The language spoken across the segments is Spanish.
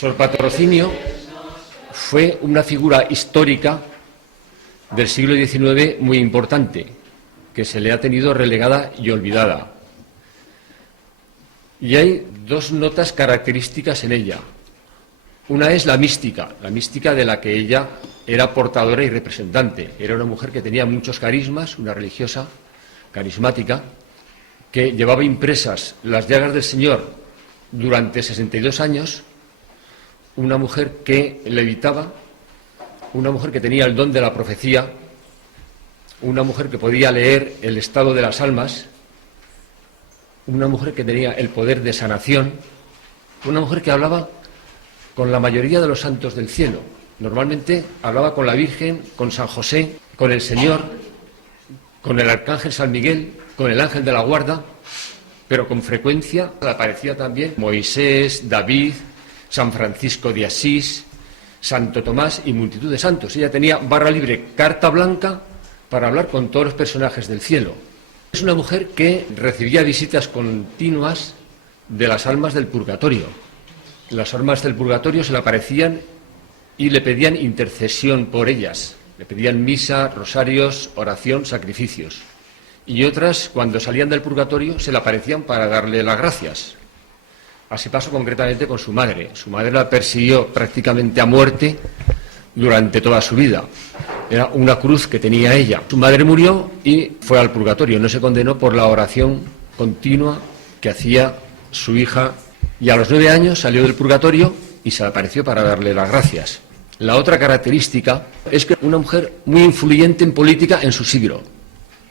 Sor Patrocinio fue una figura histórica del siglo XIX muy importante, que se le ha tenido relegada y olvidada. Y hay dos notas características en ella. Una es la mística de la que ella era portadora y representante. Era una mujer que tenía muchos carismas, una religiosa carismática, que llevaba impresas las llagas del Señor durante 62 años, una mujer que levitaba, una mujer que tenía el don de la profecía, una mujer que podía leer el estado de las almas, una mujer que tenía el poder de sanación, una mujer que hablaba con la mayoría de los santos del cielo. Normalmente hablaba con la Virgen, con San José, con el Señor, con el Arcángel San Miguel, con el Ángel de la Guarda, pero con frecuencia aparecía también Moisés, David, San Francisco de Asís, Santo Tomás y multitud de santos. Ella tenía barra libre, carta blanca, para hablar con todos los personajes del cielo. Es una mujer que recibía visitas continuas de las almas del purgatorio. Las almas del purgatorio se le aparecían y le pedían intercesión por ellas. Le pedían misa, rosarios, oración, sacrificios. Y otras, cuando salían del purgatorio, se le aparecían para darle las gracias. Así pasó concretamente con su madre. Su madre la persiguió prácticamente a muerte durante toda su vida. Era una cruz que tenía ella. Su madre murió y fue al purgatorio. No se condenó por la oración continua que hacía su hija. Y a los 9 años salió del purgatorio y se le apareció para darle las gracias. La otra característica es que una mujer muy influyente en política en su siglo.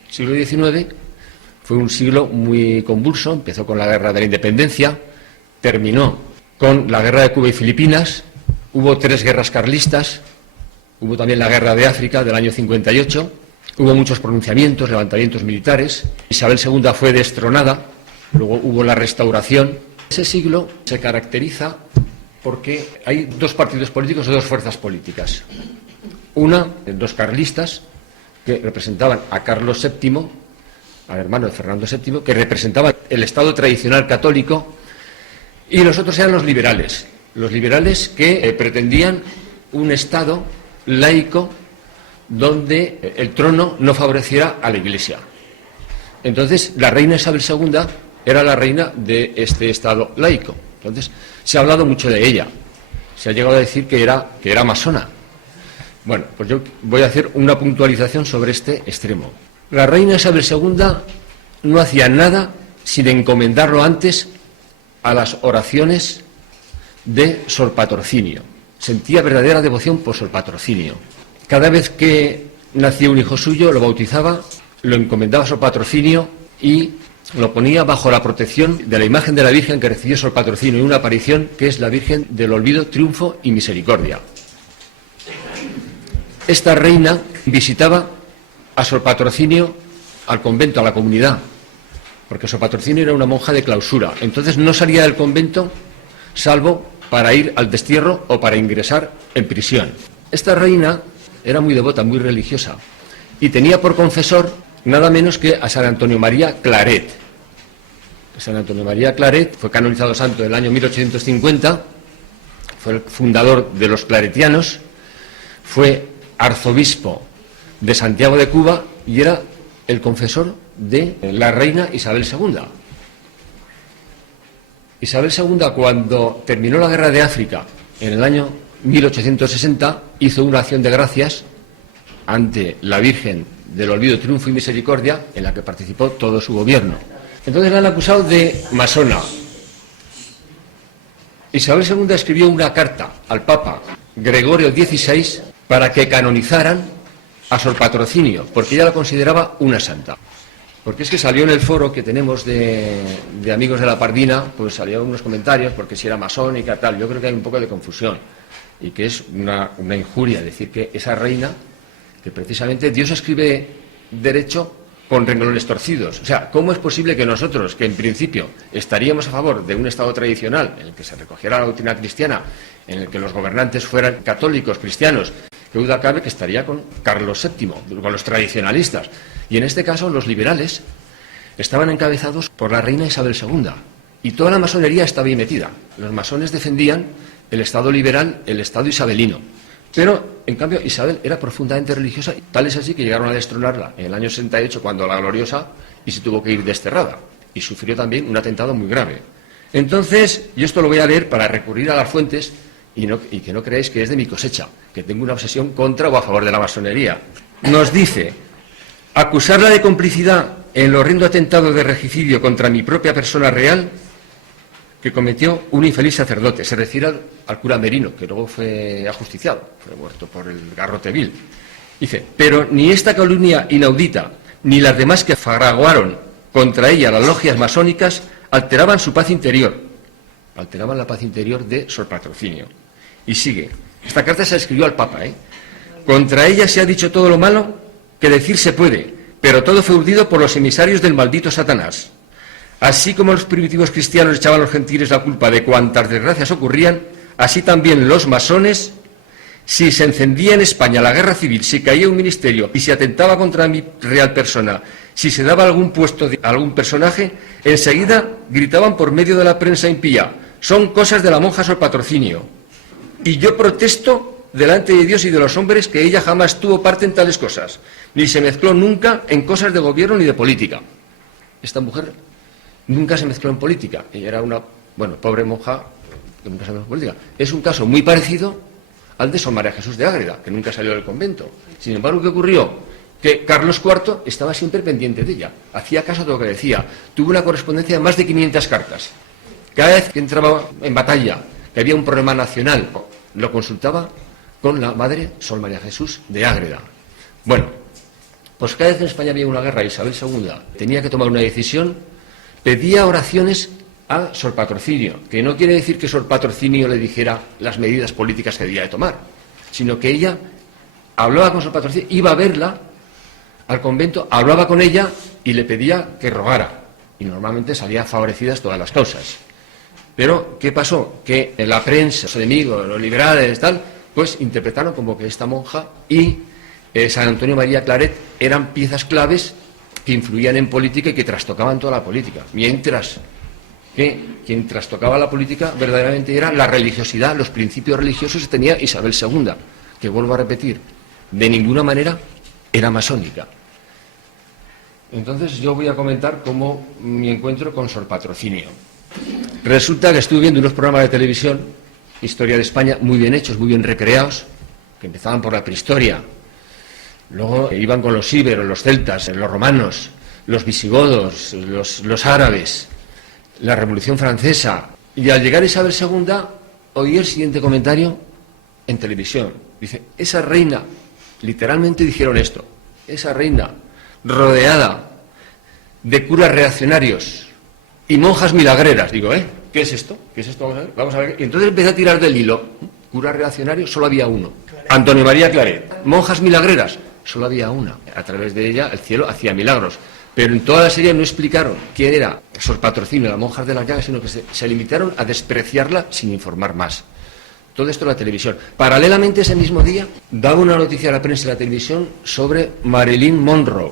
El siglo XIX fue un siglo muy convulso. Empezó con la guerra de la independencia, terminó con la guerra de Cuba y Filipinas, hubo 3 guerras carlistas, hubo también la guerra de África del año 58, hubo muchos pronunciamientos, levantamientos militares, Isabel II fue destronada, luego hubo la restauración. Ese siglo se caracteriza porque hay 2 partidos políticos o 2 fuerzas políticas. Una, los carlistas, que representaban a Carlos VII, al hermano de Fernando VII, que representaban el Estado tradicional católico, y los otros eran los liberales que pretendían un Estado laico donde el trono no favoreciera a la Iglesia. Entonces, la reina Isabel II era la reina de este Estado laico. Entonces, se ha hablado mucho de ella. Se ha llegado a decir que era masona. Bueno, pues yo voy a hacer una puntualización sobre este extremo. La reina Isabel II no hacía nada sin encomendarlo antes a las oraciones de Sor Patrocinio. Sentía verdadera devoción por Sor Patrocinio. Cada vez que nacía un hijo suyo, lo bautizaba, lo encomendaba a Sor Patrocinio y lo ponía bajo la protección de la imagen de la Virgen que recibió Sor Patrocinio en una aparición que es la Virgen del Olvido, Triunfo y Misericordia. Esta reina visitaba a Sor Patrocinio al convento, a la comunidad, porque Sor Patrocinio era una monja de clausura. Entonces no salía del convento salvo para ir al destierro o para ingresar en prisión. Esta reina era muy devota, muy religiosa, y tenía por confesor nada menos que a San Antonio María Claret. San Antonio María Claret fue canonizado santo en el año 1850, fue el fundador de los claretianos, fue arzobispo de Santiago de Cuba y era el confesor de la reina Isabel II. Isabel II, cuando terminó la guerra de África en el año 1860, hizo una acción de gracias ante la Virgen del Olvido, Triunfo y Misericordia, en la que participó todo su gobierno. Entonces la han acusado de masona. Isabel II escribió una carta al Papa Gregorio XVI para que canonizaran a Sor Patrocinio, porque ella la consideraba una santa. Porque es que salió en el foro que tenemos de amigos de la Pardina, pues salieron unos comentarios, porque si era masónica, tal. Yo creo que hay un poco de confusión, y que es una injuria decir que esa reina, que precisamente Dios escribe derecho con renglones torcidos. O sea, ¿cómo es posible que nosotros, que en principio estaríamos a favor de un Estado tradicional en el que se recogiera la doctrina cristiana, en el que los gobernantes fueran católicos, cristianos, que duda cabe que estaría con Carlos VII, con los tradicionalistas? Y en este caso los liberales estaban encabezados por la reina Isabel II, y toda la masonería estaba ahí metida. Los masones defendían el Estado liberal, el Estado isabelino. Pero, en cambio, Isabel era profundamente religiosa, tal es así que llegaron a destronarla en el año 68, cuando la gloriosa, y se tuvo que ir desterrada. Y sufrió también un atentado muy grave. Entonces, yo esto lo voy a leer para recurrir a las fuentes y que no creáis que es de mi cosecha, que tengo una obsesión contra o a favor de la masonería. Nos dice: acusarla de complicidad en el horrendo atentado de regicidio contra mi propia persona real que cometió un infeliz sacerdote. Se refiere al cura Merino, que luego fue ajusticiado, fue muerto por el garrote vil. Dice: pero ni esta calumnia inaudita, ni las demás que fraguaron contra ella las logias masónicas, alteraban su paz interior. Alteraban la paz interior de Sor Patrocinio. Y sigue. Esta carta se escribió al Papa, Contra ella se ha dicho todo lo malo que decir se puede, pero todo fue urdido por los emisarios del maldito Satanás. Así como los primitivos cristianos echaban a los gentiles la culpa de cuantas desgracias ocurrían, así también los masones, si se encendía en España la guerra civil, si caía un ministerio y se atentaba contra mi real persona, si se daba algún puesto a algún personaje, enseguida gritaban por medio de la prensa impía: son cosas de la monja Sor Patrocinio. Y yo protesto delante de Dios y de los hombres que ella jamás tuvo parte en tales cosas, ni se mezcló nunca en cosas de gobierno ni de política. Esta mujer nunca se mezcló en política. Ella era una, pobre monja que nunca se mezcló en política. Es un caso muy parecido al de Sor María Jesús de Ágreda, que nunca salió del convento. Sin embargo, ¿qué ocurrió? Que Carlos IV estaba siempre pendiente de ella. Hacía caso a todo lo que decía. Tuvo una correspondencia de más de 500 cartas. Cada vez que entraba en batalla, que había un problema nacional, lo consultaba con la madre Sor María Jesús de Ágreda. Bueno, pues cada vez que en España había una guerra, Isabel II tenía que tomar una decisión, pedía oraciones a Sor Patrocinio, que no quiere decir que Sor Patrocinio le dijera las medidas políticas que debía de tomar, sino que ella hablaba con Sor Patrocinio, iba a verla al convento, hablaba con ella y le pedía que rogara, y normalmente salían favorecidas todas las causas. Pero, ¿qué pasó? Que la prensa, los enemigos, los liberales, tal, pues interpretaron como que esta monja y San Antonio María Claret eran piezas claves que influían en política y que trastocaban toda la política, mientras que quien trastocaba la política verdaderamente era la religiosidad, los principios religiosos que tenía Isabel II, que vuelvo a repetir, de ninguna manera era masónica. Entonces yo voy a comentar cómo mi encuentro con Sor Patrocinio. Resulta que estuve viendo unos programas de televisión, Historia de España, muy bien hechos, muy bien recreados, que empezaban por la prehistoria, luego iban con los íberos, los celtas, los romanos, los visigodos, los árabes, la Revolución Francesa. Y al llegar Isabel II, oí el siguiente comentario en televisión. Dice: esa reina, literalmente dijeron esto, esa reina rodeada de curas reaccionarios y monjas milagreras. Digo, ¿qué es esto? ¿Qué es esto? Vamos a ver. Y entonces empecé a tirar del hilo. Curas reaccionarios, solo había uno. Antonio María Claret. Monjas milagreras, solo había una. A través de ella el cielo hacía milagros. Pero en toda la serie no explicaron quién era Sor Patrocinio, las monjas de las llagas, sino que se limitaron a despreciarla sin informar más. Todo esto en la televisión. Paralelamente, ese mismo día, daba una noticia a la prensa y a la televisión sobre Marilyn Monroe.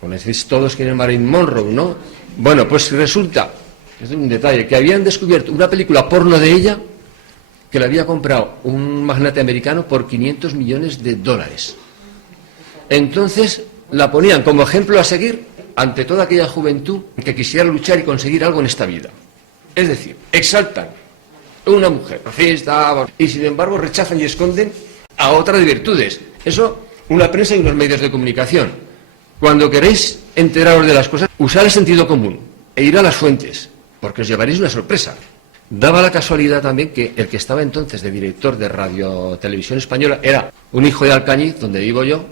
Conocéis todos quién es Marilyn Monroe, ¿no? Bueno, pues resulta, es un detalle, que habían descubierto una película porno de ella que la había comprado un magnate americano por $500 millones. Entonces la ponían como ejemplo a seguir ante toda aquella juventud que quisiera luchar y conseguir algo en esta vida. Es decir, exaltan a una mujer fiesta y sin embargo rechazan y esconden a otra de virtudes. Eso, una prensa y unos medios de comunicación. Cuando queréis enteraros de las cosas, usad el sentido común e ir a las fuentes, porque os llevaréis una sorpresa. Daba la casualidad también que el que estaba entonces de director de Radio Televisión Española era un hijo de Alcañiz, donde vivo yo,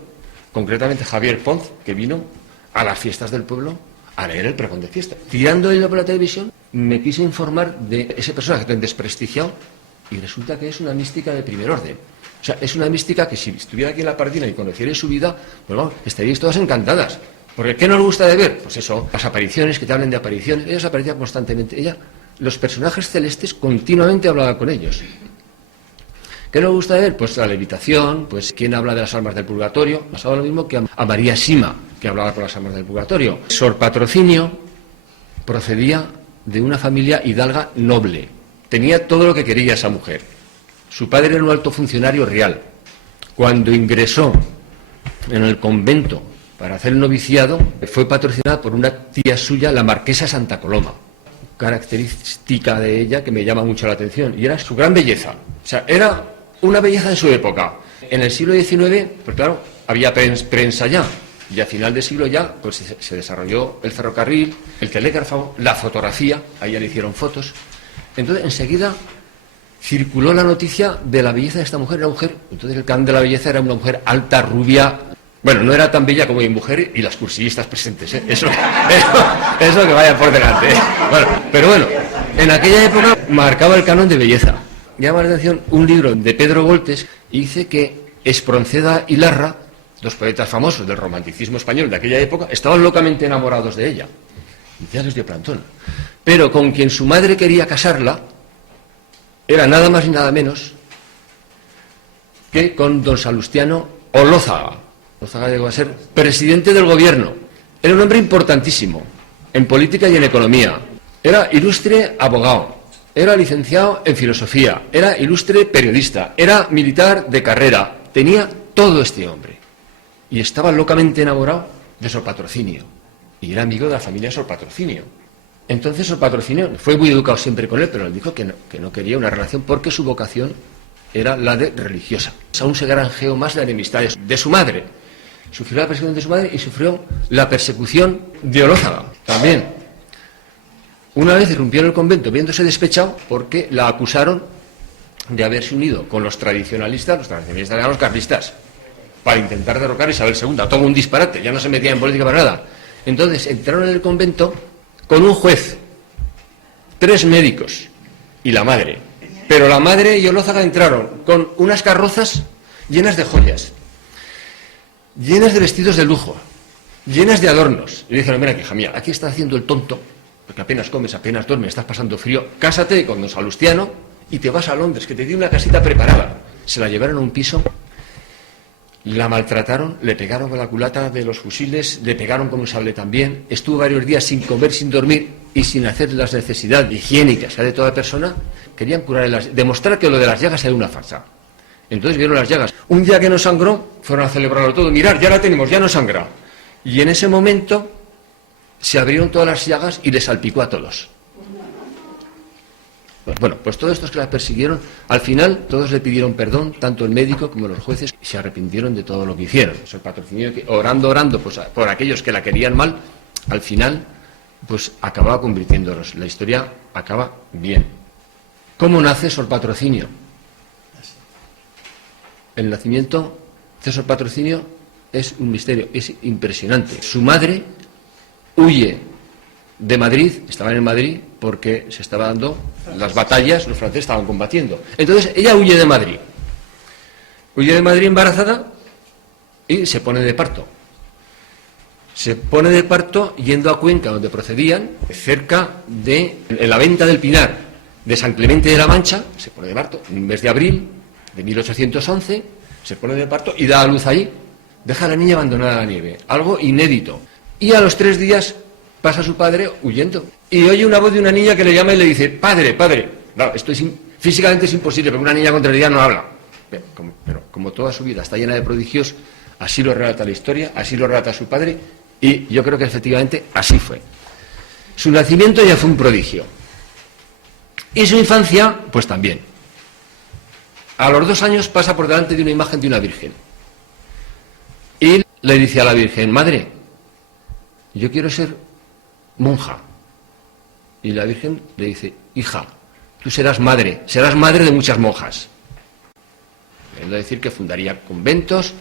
concretamente Javier Ponz, que vino a las fiestas del pueblo a leer el pregón de fiesta. Tirando el hilo por la televisión, me quise informar de ese personaje tan desprestigiado y resulta que es una mística de primer orden. O sea, es una mística que si estuviera aquí en la Pardina y conocierais su vida, pues vamos, estaríais todas encantadas. Porque ¿qué nos gusta de ver? Pues eso, las apariciones, que te hablen de apariciones. Ella se aparecía constantemente. Ella, los personajes celestes, continuamente hablaba con ellos. ¿Qué nos gusta de ver? Pues la levitación, pues quién habla de las almas del purgatorio. Pasaba lo mismo que a María Sima, que hablaba con las almas del purgatorio. Sor Patrocinio procedía de una familia hidalga noble. Tenía todo lo que quería esa mujer. Su padre era un alto funcionario real. Cuando ingresó en el convento para hacer el noviciado, fue patrocinada por una tía suya, la marquesa Santa Coloma. Característica de ella que me llama mucho la atención, y era su gran belleza. O sea, era una belleza de su época. En el siglo XIX, pues claro, había prensa ya, y a final de siglo ya pues se desarrolló el ferrocarril, el telégrafo, la fotografía, ahí ya le hicieron fotos. Entonces, enseguida circuló la noticia de la belleza de esta mujer. Era mujer, entonces el canon de la belleza era una mujer alta, rubia. Bueno, no era tan bella como mi mujer y las cursillistas presentes, ¿eh? Eso que vaya por delante, ¿eh? Bueno, pero bueno, en aquella época marcaba el canon de belleza. Llama la atención un libro de Pedro Voltes y dice que Espronceda y Larra, dos poetas famosos del romanticismo español de aquella época, estaban locamente enamorados de ella. Ya les dio plantón. Pero con quien su madre quería casarla era nada más y nada menos que con don Salustiano Olózaga. Olózaga llegó a ser presidente del gobierno. Era un hombre importantísimo en política y en economía. Era ilustre abogado, era licenciado en filosofía, era ilustre periodista, era militar de carrera. Tenía todo este hombre. Y estaba locamente enamorado de Sor Patrocinio. Y era amigo de la familia Sor Patrocinio. Entonces Sor Patrocinio fue muy educado siempre con él, pero le dijo que no quería una relación porque su vocación era la de religiosa. Aún se granjeó más la enemistad de su madre. Sufrió la persecución de su madre y sufrió la persecución de Olózaga también. Una vez irrumpió en el convento viéndose despechado porque la acusaron de haberse unido con los tradicionalistas eran los carlistas, para intentar derrocar a Isabel II. Todo un disparate, ya no se metía en política para nada. Entonces entraron en el convento con un juez, 3 médicos y la madre. Pero la madre y Olózaga entraron con unas carrozas llenas de joyas, llenas de vestidos de lujo, llenas de adornos. Y le dijeron: mira, hija mía, aquí estás haciendo el tonto, porque apenas comes, apenas duermes, estás pasando frío. Cásate con don Salustiano y te vas a Londres, que te tiene una casita preparada. Se la llevaron a un piso, la maltrataron, le pegaron con la culata de los fusiles, le pegaron con un sable también. Estuvo varios días sin comer, sin dormir y sin hacer las necesidades higiénicas de toda persona. Querían demostrar que lo de las llagas era una farsa. Entonces vieron las llagas. Un día que no sangró, fueron a celebrarlo todo. Mirad, ya la tenemos, ya no sangra. Y en ese momento se abrieron todas las llagas y les salpicó a todos. Bueno, pues todos estos que la persiguieron, al final todos le pidieron perdón, tanto el médico como los jueces, y se arrepintieron de todo lo que hicieron. Eso, el Patrocinio, orando, pues por aquellos que la querían mal, al final, pues acababa convirtiéndolos. La historia acaba bien. ¿Cómo nace Sor Patrocinio? El nacimiento de Sor Patrocinio es un misterio, es impresionante. Su madre huye de Madrid, estaban en Madrid porque se estaban dando las batallas, los franceses estaban combatiendo. Entonces ella huye de Madrid embarazada y se pone de parto. Se pone de parto yendo a Cuenca, donde procedían, cerca de en la venta del Pinar de San Clemente de la Mancha. Se pone de parto en un mes de abril de 1811, se pone de parto y da a luz allí. Deja a la niña abandonada en la nieve, algo inédito. Y a los 3 días pasa su padre huyendo y oye una voz de una niña que le llama y le dice: padre. Claro, esto físicamente es imposible, porque una niña con 3 días no habla. Pero como toda su vida está llena de prodigios, así lo relata la historia, así lo relata su padre, y yo creo que efectivamente así fue. Su nacimiento ya fue un prodigio. Y su infancia, pues también. A los 2 años pasa por delante de una imagen de una virgen. Y le dice a la Virgen: madre, yo quiero ser monja. Y la Virgen le dice: hija, tú serás madre de muchas monjas. Es decir, que fundaría conventos,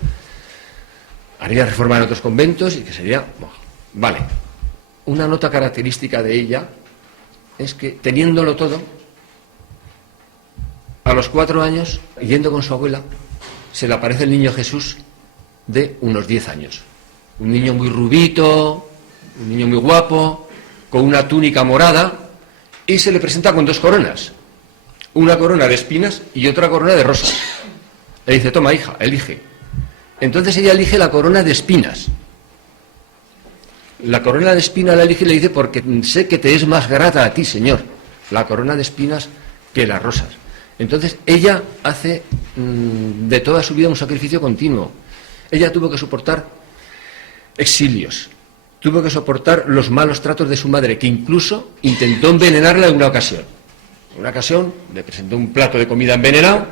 haría reforma en otros conventos y que sería monja. Vale. Una nota característica de ella es que, teniéndolo todo, a los 4 años, yendo con su abuela, se le aparece el niño Jesús de unos 10 años. Un niño muy rubito, un niño muy guapo, con una túnica morada, y se le presenta con 2 coronas. Una corona de espinas y otra corona de rosas. Le dice: toma, hija, elige. Entonces ella elige la corona de espinas. La corona de espinas la elige y le dice: porque sé que te es más grata a ti, Señor, la corona de espinas que las rosas. Entonces, ella hace de toda su vida un sacrificio continuo. Ella tuvo que soportar exilios, tuvo que soportar los malos tratos de su madre, que incluso intentó envenenarla en una ocasión. En una ocasión le presentó un plato de comida envenenado,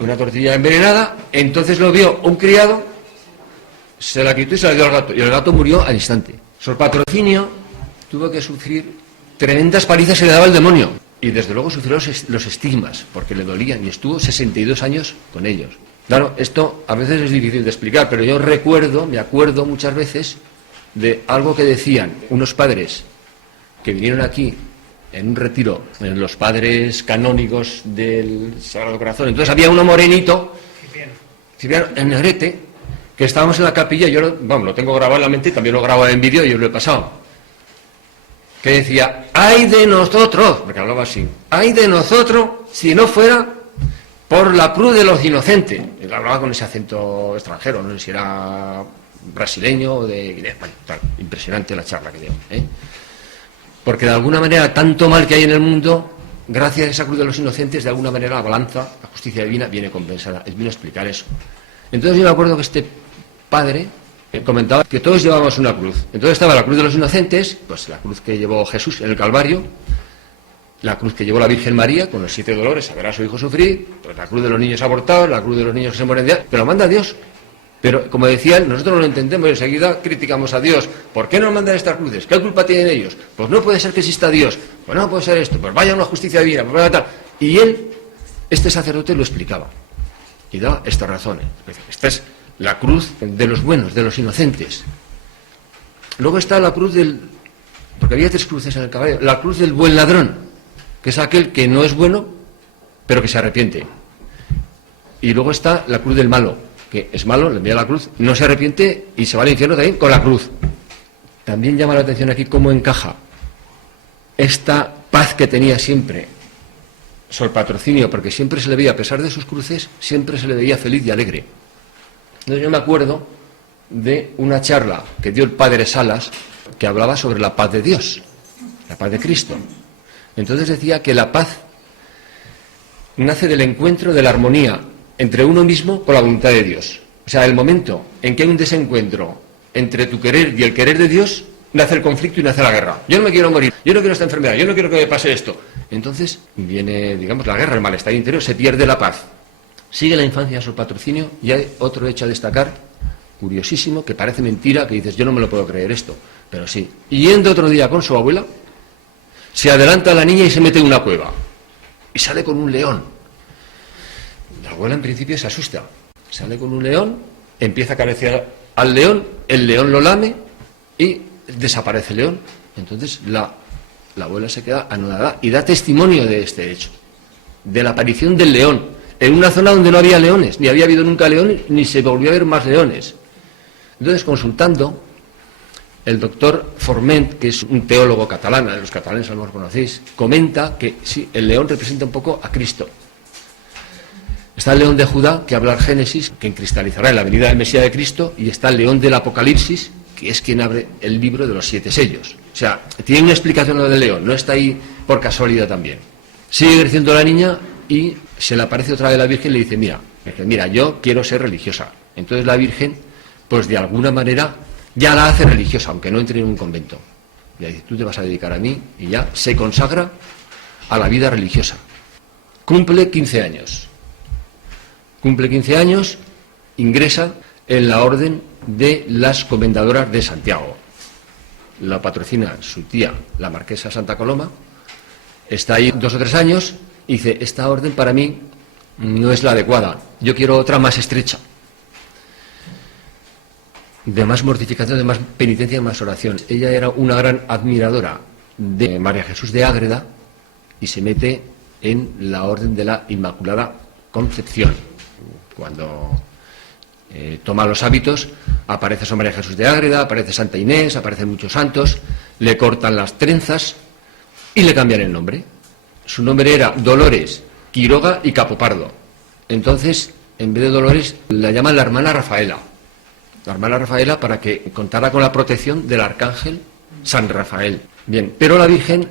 una tortilla envenenada, entonces lo vio un criado, se la quitó y se la dio al gato, y el gato murió al instante. Sor Patrocinio tuvo que sufrir tremendas palizas que le daba el demonio, y desde luego sufrió los estigmas, porque le dolían, y estuvo 62 años con ellos. Claro, esto a veces es difícil de explicar, pero yo me acuerdo muchas veces de algo que decían unos padres que vinieron aquí en un retiro, en los padres canónigos del Sagrado Corazón. Entonces había uno morenito, Cipriano, en negrete, que estábamos en la capilla, yo lo tengo grabado en la mente, también lo grabo en vídeo y os lo he pasado, que decía, ¡ay de nosotros!, porque hablaba así, ¡ay de nosotros si no fuera por la cruz de los inocentes! Él hablaba con ese acento extranjero, no sé si era brasileño o de Guinea. Bueno, tal, impresionante la charla que dio, ¿eh? Porque de alguna manera, tanto mal que hay en el mundo, gracias a esa cruz de los inocentes, de alguna manera la balanza, la justicia divina, viene compensada. Él vino a explicar eso. Entonces yo me acuerdo que este padre comentaba que todos llevábamos una cruz. Entonces estaba la cruz de los inocentes, pues la cruz que llevó Jesús en el Calvario, la cruz que llevó la Virgen María con los 7 dolores, a ver a su hijo sufrir, pues la cruz de los niños abortados, la cruz de los niños que se mueren de hambre, pero lo manda Dios. Pero, como decía él, nosotros no lo entendemos y enseguida criticamos a Dios. ¿Por qué nos mandan estas cruces? ¿Qué culpa tienen ellos? Pues no puede ser que exista Dios. Pues no puede ser esto. Pues vaya una justicia divina. Pues vaya tal. Y él, este sacerdote, lo explicaba. Y daba estas razones. Esta es la cruz de los buenos, de los inocentes. Luego está la cruz del... Porque había 3 cruces en el caballo. La cruz del buen ladrón, que es aquel que no es bueno, pero que se arrepiente. Y luego está la cruz del malo, que es malo, le envía la cruz, no se arrepiente y se va al infierno también con la cruz. También llama la atención aquí cómo encaja esta paz que tenía siempre Sor Patrocinio, porque siempre se le veía, a pesar de sus cruces, siempre se le veía feliz y alegre. Entonces yo me acuerdo de una charla que dio el padre Salas, que hablaba sobre la paz de Dios, la paz de Cristo. Entonces decía que la paz nace del encuentro, de la armonía entre uno mismo con la voluntad de Dios. O sea, el momento en que hay un desencuentro entre tu querer y el querer de Dios, nace el conflicto y nace la guerra. Yo no me quiero morir, yo no quiero esta enfermedad, yo no quiero que me pase esto. Entonces viene, digamos, la guerra, el malestar interior, se pierde la paz. Sigue la infancia a Sor Patrocinio y hay otro hecho a destacar, curiosísimo, que parece mentira, que dices, yo no me lo puedo creer esto, pero sí. Y yendo otro día con su abuela, se adelanta a la niña y se mete en una cueva. Y sale con un león. La abuela en principio se asusta, sale con un león, empieza a acariciar al león, el león lo lame y desaparece el león. Entonces la abuela se queda anonadada y da testimonio de este hecho, de la aparición del león, en una zona donde no había leones, ni había habido nunca leones, ni se volvió a ver más leones. Entonces, consultando, el doctor Forment, que es un teólogo catalán, los catalanes a lo mejor conocéis, comenta que sí, el león representa un poco a Cristo. Está el león de Judá, que habla el Génesis, que cristalizará en la venida del Mesías de Cristo, y está el león del Apocalipsis, que es quien abre el libro de los 7 sellos. O sea, tiene una explicación lo del león, no está ahí por casualidad también. Sigue creciendo la niña y se le aparece otra vez la Virgen y le dice, mira, yo quiero ser religiosa. Entonces la Virgen, pues de alguna manera, ya la hace religiosa, aunque no entre en un convento. Y le dice, tú te vas a dedicar a mí, y ya se consagra a la vida religiosa. Cumple 15 años. Cumple 15 años, ingresa en la orden de las Comendadoras de Santiago. La patrocina su tía, la marquesa Santa Coloma. Está ahí 2 o 3 años y dice, esta orden para mí no es la adecuada. Yo quiero otra más estrecha. De más mortificación, de más penitencia, de más oración. Ella era una gran admiradora de María Jesús de Ágreda y se mete en la orden de la Inmaculada Concepción. Cuando toma los hábitos, aparece San María Jesús de Ágreda, aparece Santa Inés, aparecen muchos santos, le cortan las trenzas y le cambian el nombre. Su nombre era Dolores Quiroga y Capopardo. Entonces, en vez de Dolores, la llaman la hermana Rafaela. La hermana Rafaela para que contara con la protección del arcángel San Rafael. Bien, pero la Virgen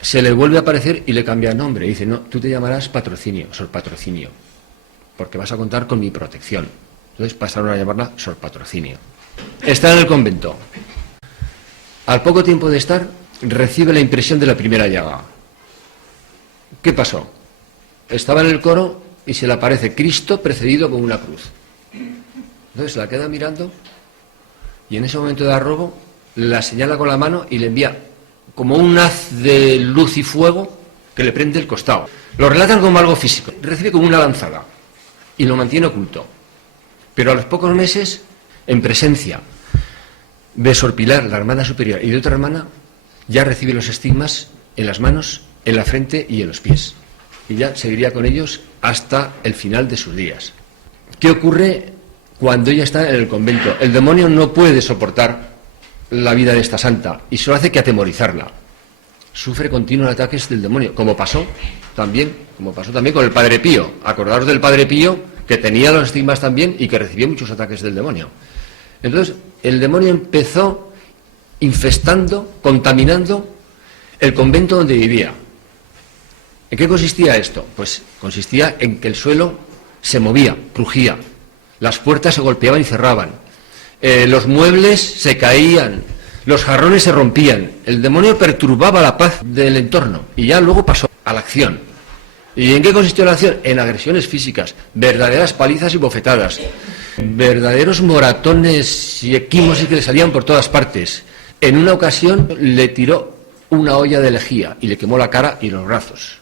se le vuelve a aparecer y le cambia el nombre. Y dice, no, tú te llamarás Patrocinio, Sor Patrocinio, porque vas a contar con mi protección. Entonces pasaron a llamarla Sor Patrocinio. Está en el convento. Al poco tiempo de estar, recibe la impresión de la primera llaga. ¿Qué pasó? Estaba en el coro y se le aparece Cristo precedido con una cruz. Entonces la queda mirando y en ese momento de arrobo la señala con la mano y le envía como un haz de luz y fuego que le prende el costado. Lo relatan como algo físico. Recibe como una lanzada y lo mantiene oculto. Pero a los pocos meses, en presencia de Sor Pilar, la hermana superior, y de otra hermana, ya recibe los estigmas en las manos, en la frente y en los pies. Y ya seguiría con ellos hasta el final de sus días. ¿Qué ocurre cuando ella está en el convento? El demonio no puede soportar la vida de esta santa y solo hace que atemorizarla. Sufre continuos ataques del demonio, como pasó también con el Padre Pío. Acordaros del Padre Pío, que tenía los estigmas también y que recibió muchos ataques del demonio. Entonces, el demonio empezó infestando, contaminando el convento donde vivía. ¿En qué consistía esto? Pues consistía en que el suelo se movía, crujía, las puertas se golpeaban y cerraban, los muebles se caían, los jarrones se rompían, el demonio perturbaba la paz del entorno y ya luego pasó a la acción. ¿Y en qué consistió la acción? En agresiones físicas, verdaderas palizas y bofetadas, verdaderos moratones y equimosis que le salían por todas partes. En una ocasión le tiró una olla de lejía y le quemó la cara y los brazos.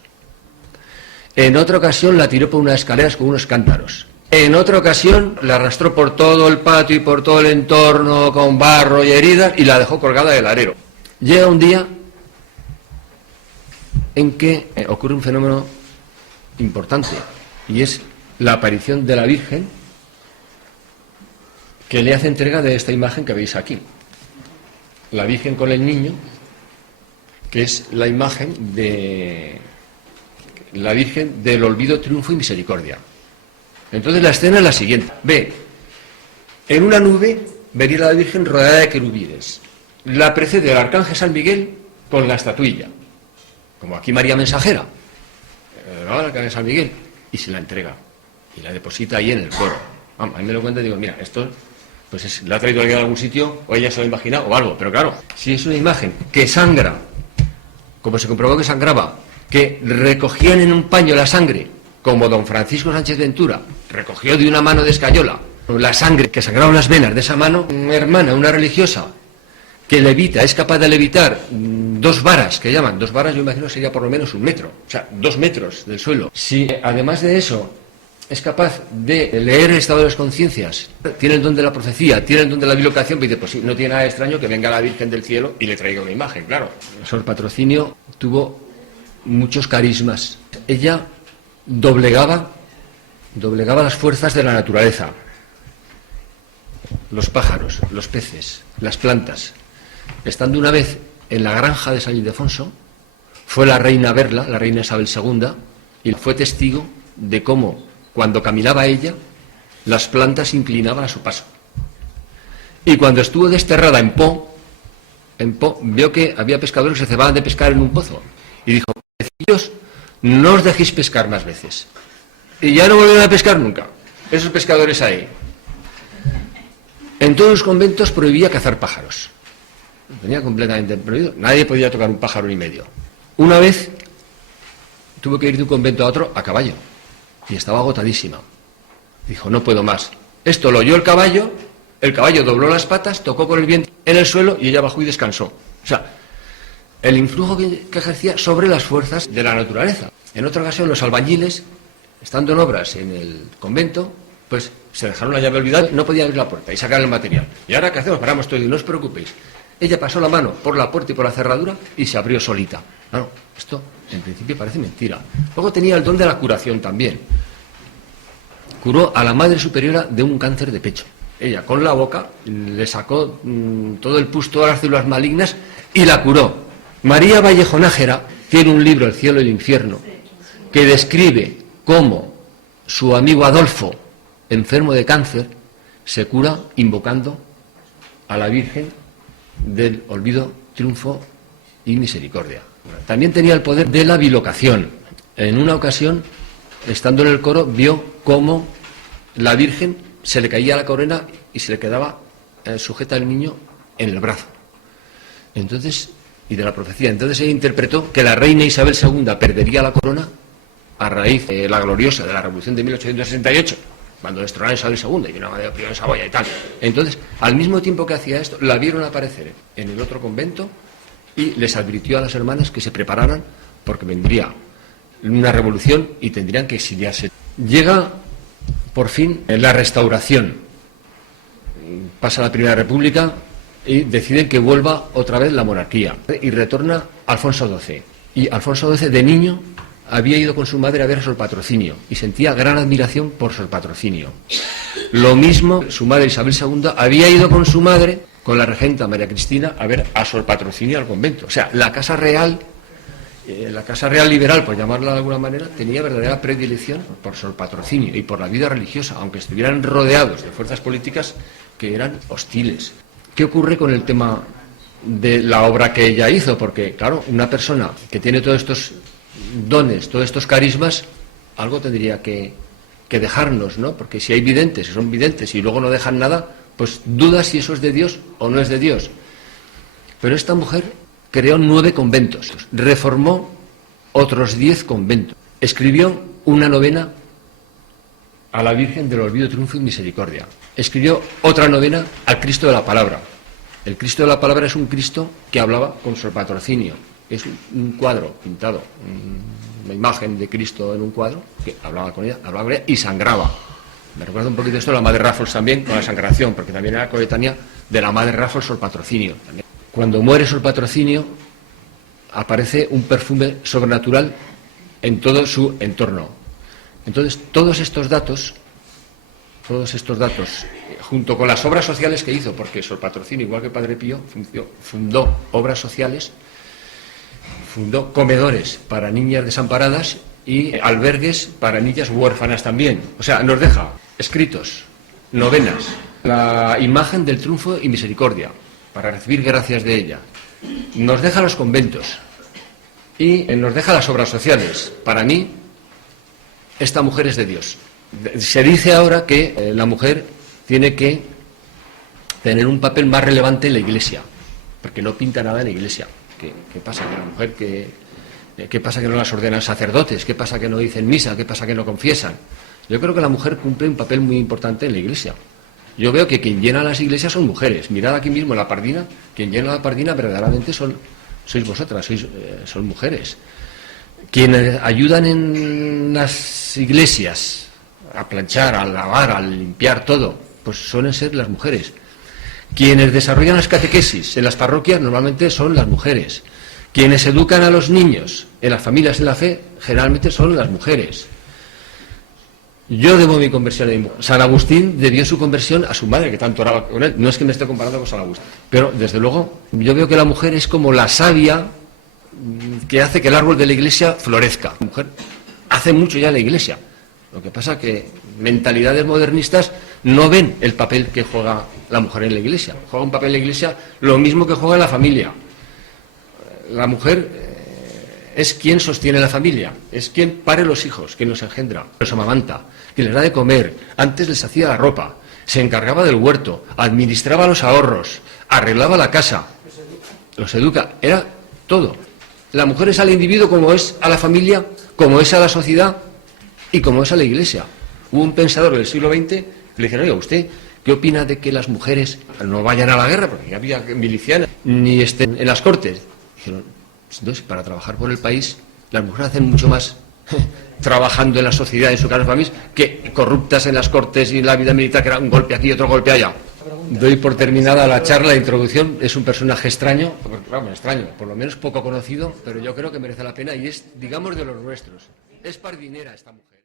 En otra ocasión la tiró por unas escaleras con unos cántaros. En otra ocasión la arrastró por todo el patio y por todo el entorno con barro y heridas y la dejó colgada del alero. Llega un día en que ocurre un fenómeno importante y es la aparición de la Virgen, que le hace entrega de esta imagen que veis aquí. La Virgen con el niño, que es la imagen de la Virgen del olvido, triunfo y misericordia. Entonces la escena es la siguiente. Ve, en una nube venía la Virgen rodeada de querubines. La precede el arcángel San Miguel con la estatuilla, como aquí María Mensajera. El arcángel San Miguel, y se la entrega y la deposita ahí en el coro. A mí me lo cuenta y digo, mira, esto pues la ha traído alguien a algún sitio, o ella se lo ha imaginado o algo, pero claro, si es una imagen que sangra, como se comprobó que sangraba, que recogían en un paño la sangre, como don Francisco Sánchez Ventura recogió de una mano de escayola la sangre que sangraba las venas de esa mano, una hermana, una religiosa, que levita, es capaz de levitar 2 varas, que llaman, 2 varas yo imagino sería por lo menos 1 metro, o sea, 2 metros del suelo. Si además de eso es capaz de leer el estado de las conciencias, tiene el don de la profecía, tiene el don de la bilocación, pues dice, pues sí, no tiene nada de extraño que venga la Virgen del Cielo y le traiga una imagen, claro. Sor Patrocinio tuvo muchos carismas. Ella doblegaba las fuerzas de la naturaleza, los pájaros, los peces, las plantas. Estando una vez en la granja de San Ildefonso, fue la reina a verla, la reina Isabel II, y fue testigo de cómo, cuando caminaba ella, las plantas se inclinaban a su paso. Y cuando estuvo desterrada en Po, vio que había pescadores que se cebaban de pescar en un pozo. Y dijo, pecillos, no os dejéis pescar más veces. Y ya no volvieron a pescar nunca, esos pescadores ahí. En todos los conventos prohibía cazar pájaros. Tenía completamente prohibido. Nadie podía tocar un pájaro ni medio. Una vez tuvo que ir de un convento a otro a caballo. Y estaba agotadísima. Dijo, no puedo más. Esto lo oyó el caballo dobló las patas, tocó con el viento en el suelo y ella bajó y descansó. O sea, el influjo que ejercía sobre las fuerzas de la naturaleza. En otra ocasión, los albañiles, estando en obras en el convento, pues se dejaron la llave olvidada, no podían abrir la puerta y sacar el material. ¿Y ahora qué hacemos? Paramos todo y no os preocupéis. Ella pasó la mano por la puerta y por la cerradura y se abrió solita. Claro, esto en principio parece mentira. Luego tenía el don de la curación también. Curó a la Madre Superiora de un cáncer de pecho. Ella con la boca le sacó todo el pus, todas las células malignas y la curó. María Vallejo Nájera tiene un libro, El cielo y el infierno, que describe cómo su amigo Adolfo, enfermo de cáncer, se cura invocando a la Virgen del olvido, triunfo y misericordia. También tenía el poder de la bilocación. En una ocasión, estando en el coro, vio cómo la Virgen se le caía la corona y se le quedaba sujeta al niño en el brazo. Entonces, y de la profecía. Entonces ella interpretó que la reina Isabel II perdería la corona a raíz de la gloriosa de la Revolución de 1868, cuando destronaron a Isabel II y vino Amadeo I de Saboya y tal. Entonces, al mismo tiempo que hacía esto, la vieron aparecer en el otro convento y les advirtió a las hermanas que se prepararan porque vendría una revolución y tendrían que exiliarse. Llega, por fin, la Restauración. Pasa la Primera República y deciden que vuelva otra vez la monarquía. Y retorna Alfonso XII. Y Alfonso XII, de niño, había ido con su madre a ver a Sor Patrocinio y sentía gran admiración por Sor Patrocinio. Lo mismo, su madre Isabel II había ido con su madre, con la regenta María Cristina, a ver a Sor Patrocinio al convento. O sea, la Casa Real liberal, por llamarla de alguna manera, tenía verdadera predilección por Sor Patrocinio y por la vida religiosa, aunque estuvieran rodeados de fuerzas políticas que eran hostiles. ¿Qué ocurre con el tema de la obra que ella hizo? Porque, claro, una persona que tiene todos estos dones, todos estos carismas, algo tendría que dejarnos, ¿no? Porque si hay videntes, si son videntes y luego no dejan nada, pues dudas si eso es de Dios o no es de Dios. Pero esta mujer creó 9 conventos, reformó otros 10 conventos, escribió una novena a la Virgen del Olvido, Triunfo y Misericordia, escribió otra novena al Cristo de la Palabra. El Cristo de la Palabra es un Cristo que hablaba con Sor Patrocinio. Es un cuadro pintado, una imagen de Cristo en un cuadro, que hablaba con ella y sangraba. Me recuerda un poquito esto de la Madre Raffles también, con la sangración, porque también era coetánea de la Madre Raffles, Sor Patrocinio. Cuando muere Sor Patrocinio, aparece un perfume sobrenatural en todo su entorno. Entonces, todos estos datos, junto con las obras sociales que hizo, porque Sor Patrocinio, igual que Padre Pío, fundó obras sociales, fundó comedores para niñas desamparadas y albergues para niñas huérfanas también. O sea, nos deja escritos, novenas, la imagen del Triunfo y Misericordia, para recibir gracias de ella. Nos deja los conventos y nos deja las obras sociales. Para mí, esta mujer es de Dios. Se dice ahora que la mujer tiene que tener un papel más relevante en la Iglesia, porque no pinta nada en la Iglesia. ¿Qué pasa? Que la mujer, ¿qué pasa que no las ordenan sacerdotes? ¿Qué pasa que no dicen misa? ¿Qué pasa que no confiesan? Yo creo que la mujer cumple un papel muy importante en la Iglesia. Yo veo que quien llena las iglesias son mujeres. Mirad aquí mismo la Pardina, quien llena la Pardina verdaderamente sois vosotras, son mujeres. Quienes ayudan en las iglesias a planchar, a lavar, a limpiar todo, pues suelen ser las mujeres. Quienes desarrollan las catequesis en las parroquias normalmente son las mujeres. Quienes educan a los niños en las familias en la fe generalmente son las mujeres. Yo debo mi conversión a mi mujer. San Agustín debió su conversión a su madre, que tanto oraba con él. No es que me esté comparando con San Agustín, pero desde luego yo veo que la mujer es como la savia que hace que el árbol de la Iglesia florezca. La mujer hace mucho ya en la Iglesia. Lo que pasa es que mentalidades modernistas no ven el papel que juega la mujer en la Iglesia. Juega un papel en la Iglesia lo mismo que juega en la familia. La mujer es quien sostiene la familia, es quien pare los hijos, quien los engendra, los amamanta, quien les da de comer, antes les hacía la ropa, se encargaba del huerto, administraba los ahorros, arreglaba la casa, los educa, era todo. La mujer es al individuo como es a la familia, como es a la sociedad y como es a la Iglesia. Hubo un pensador del siglo XX que le dijeron: oiga, ¿usted qué opina de que las mujeres no vayan a la guerra? Porque ya había milicianas, ni estén en las cortes. Dijeron: entonces, para trabajar por el país, las mujeres hacen mucho más trabajando en la sociedad, en su caso familias, que corruptas en las cortes y en la vida militar, que era un golpe aquí y otro golpe allá. Doy por terminada la charla, la introducción. Es un personaje extraño, bueno, extraño, por lo menos poco conocido, pero yo creo que merece la pena y es, digamos, de los nuestros. Es pardinera esta mujer.